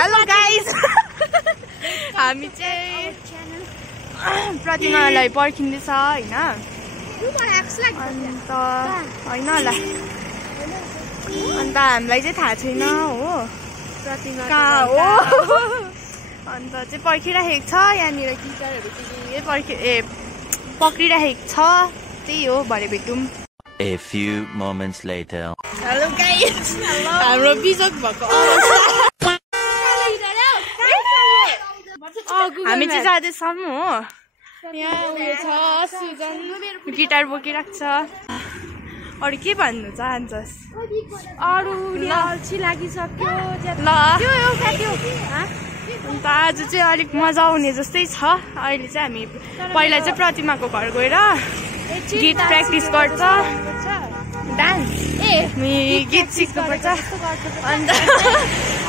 Hello guys हामी चाहिँ प्रतिमालाई पर्खिँदैछ हैन अन्त हैन होला अन्त हामीलाई चाहिँ थाहा छैन हो प्रतिमा कहाँ हो अन्त चाहिँ पर्खिराखेको छ यहाँनिर गिटारहरु चाहिँ पक्रिराखेको छ त्यही हो भरे भेटौँ A few moments later. Hello guys. हाम्रो बिजोक भएको हामी चाहिँ जाँदैछौँ हो यहाँ उयो छ सुजन गिटार बोकिरहेको छ अरु के भन्नु चाहन्छस् अरु अल्छी लागिसक्यो ल त्यो एउटा त्यो अन्त आज चाहिँ अलिक मजा आउने जस्तै छ अहिले चाहिँ हामी पहिला चाहिँ प्रतिमाको घर गएर गीत प्र्याक्टिस गर्छ डान्स गीत सिक्नुपर्छ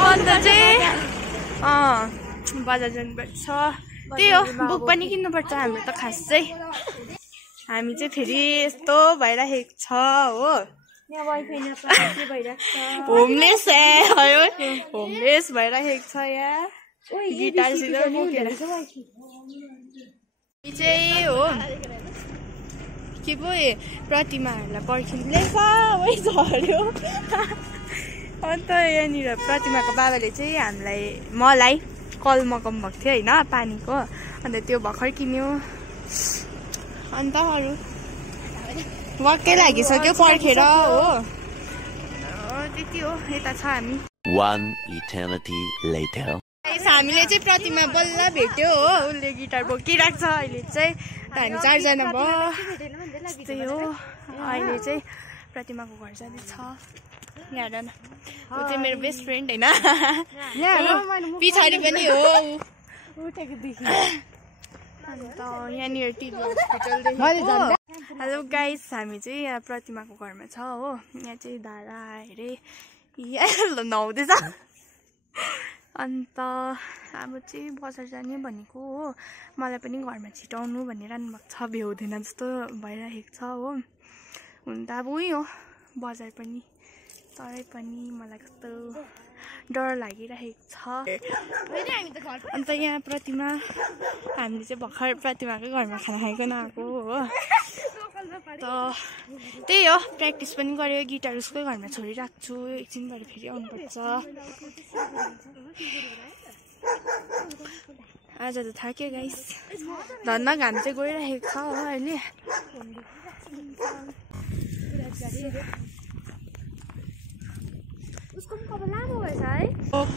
अन्त चाहिँ बजार जानुपर्छ त्यही हो बुक पनि किन्नुपर्छ हाम्रो त खास चाहिँ हामी चाहिँ फेरि यस्तो भइराखेको छ हो होमलेस होमलेस भइराखेको छ यहाँ गिटार चाहिँ हो के पो प्रतिमाहरूलाई पर्खिँदैछ झर्यो अन्त यहाँनिर प्रतिमाको बाबाले चाहिँ मलाई कल मगाउनु भएको थियो होइन पानीको अन्त त्यो भर्खर किन्यो अन्त अरू वाक्कै लागिसक्यो पर्खेर हो त्यति हो यता छ हामी One eternity later. हामीले चाहिँ प्रतिमा बल्ल भेट्यो हो उसले गिटार बोकिरहेको छ अहिले चाहिँ हामी 4 जना भयो त्यही हो अहिले चाहिँ प्रतिमाको घर जाँदैछ यहाँ हेर न ऊ चाहिँ मेरो बेस्ट फ्रेन्ड होइन पछाडि पनि हो अन्त यहाँनिर टिभी हस्पिटल हेलो गाइस हामी चाहिँ यहाँ प्रतिमाको घरमा छ हो यहाँ चाहिँ धारा हेरे यहाँ नुहाउँदैछ अन्त अब चाहिँ बजार जाने भनेको हो मलाई पनि घरमा छिटाउनु भनिरहनु भएको छ भ्याउँदैन जस्तो भइरहेको छ हो हुन त अब उही हो बजार पनि तरै पनि मलाई कस्तो डर लागिरहेको छ अन्त यहाँ प्रतिमा हामीले चाहिँ भर्खर प्रतिमाकै घरमा खाना खाएको नआएको हो त त्यही हो प्र्याक्टिस पनि गऱ्यो गिटार उसकै घरमा छोडिरहेको छु एकछिन भएर फेरि आउनुपर्छ आज त थाक्यो गाइस धन्न घाम चाहिँ गइरहेको छ हो अहिले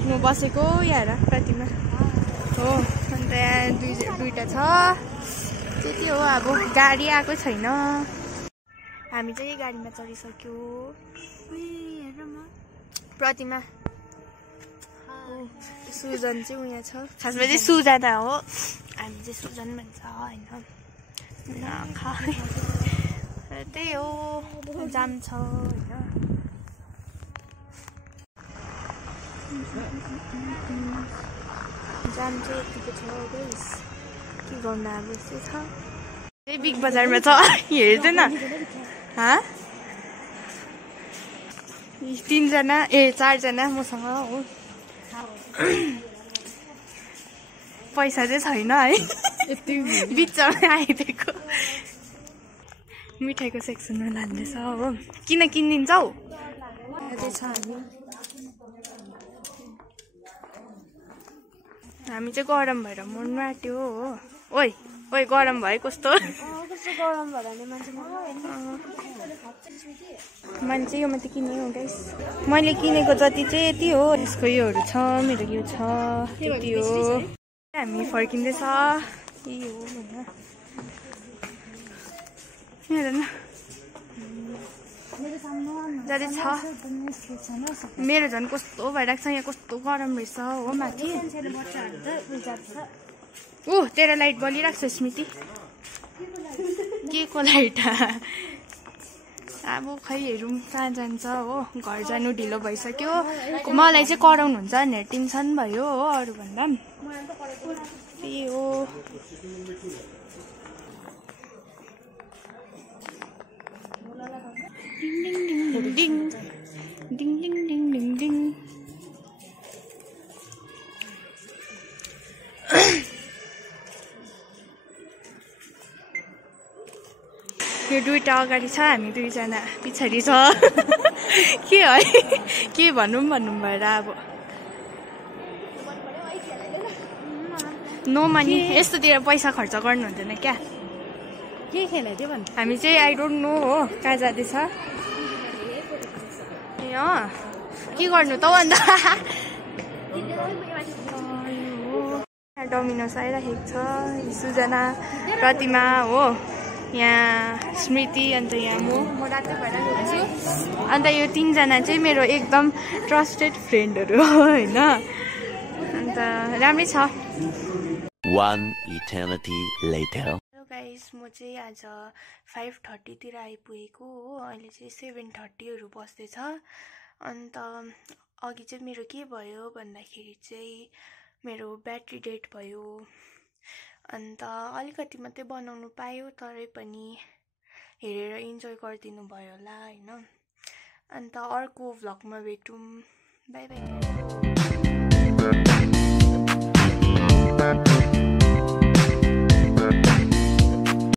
म बसेको यहाँ प्रतिमा हो अन्त यहाँ दुईटा छ त्यति हो अब गाडी आएको छैन हामी चाहिँ गाडीमा चढिसक्यो प्रतिमा सुजन चाहिँ उहाँ छ खासमा चाहिँ सुजाना हो हामी चाहिँ सुजन भन्छ होइन त्यही हो जाम छ होइन जाम चाहिँ यतिको छ गाइस के गर्नु अब यस्तै छ त्यही बिग बजारमा छ हेर्दैन 3 जना 4 जना मसँग हो पैसा चाहिँ छैन है यति बिचमा आइदिएको मिठाईको सेक्सनमा लाँदैछ हो किन किनिदिन्छौ हामी चाहिँ गरम भएर मर्नु आँट्यो हो ओइ गरम भयो कस्तो मान्छे यो मात्रै किने हो गाइस मैले किनेको जति चाहिँ यति हो यसको योहरू छ मेरो यो छ त्यति हो हामी फर्किँदैछ यही हो होइन जाँदैछ मेरो झन् कस्तो भइरहेको छ यहाँ कस्तो गरम रहेछ हो माथि तेरो लाइट बलिरहेको छ स्मृति के को लाइट अब खै हेरौँ कहाँ जान्छ हो घर जानु ढिलो भइसक्यो मलाई चाहिँ कराउनुहुन्छ भनेर टेन्सन भयो हो अरूभन्दा त्यही हो डिङ डिङ डिङ डिङ डिङ डिङ यो दुईटा अगाडि छ, हामी दुईजना पछाडि छ। के है के भनौँ भएर अब नो मनी। यस्तोतिर पैसा खर्च गर्नु हुँदैन क्या। के खेल्दै थियो भन्नु? हामी चाहिँ आई डोन्ट नो हो कहाँ जाँदैछ। ए के गर्नु त अन्त। डोमिनोस आइराखेको छ। सुजना, प्रतिमा हो यहाँ, स्मृति, अन्त यहाँ म रातो भएर छु। अन्त यो तीनजना चाहिँ मेरो एकदम ट्रस्टेड फ्रेन्डहरू हो होइन। अन्त राम्रै छ। One eternity later. Hello guys, म चाहिँ आज 5:30 तिर आइपुगेको हो। अहिले चाहिँ 7:30हरू बस्दैछ। अन्त अघि चाहिँ मेरो के भयो भन्दाखेरि चाहिँ मेरो ब्याट्री डेड भयो। अन्त अलिकति मात्रै बनाउनु पायो, तरै पनि हेरेर इन्जोय गरिदिनु भयो होला होइन। अन्त अर्को भ्लगमा भेटौँ। By by.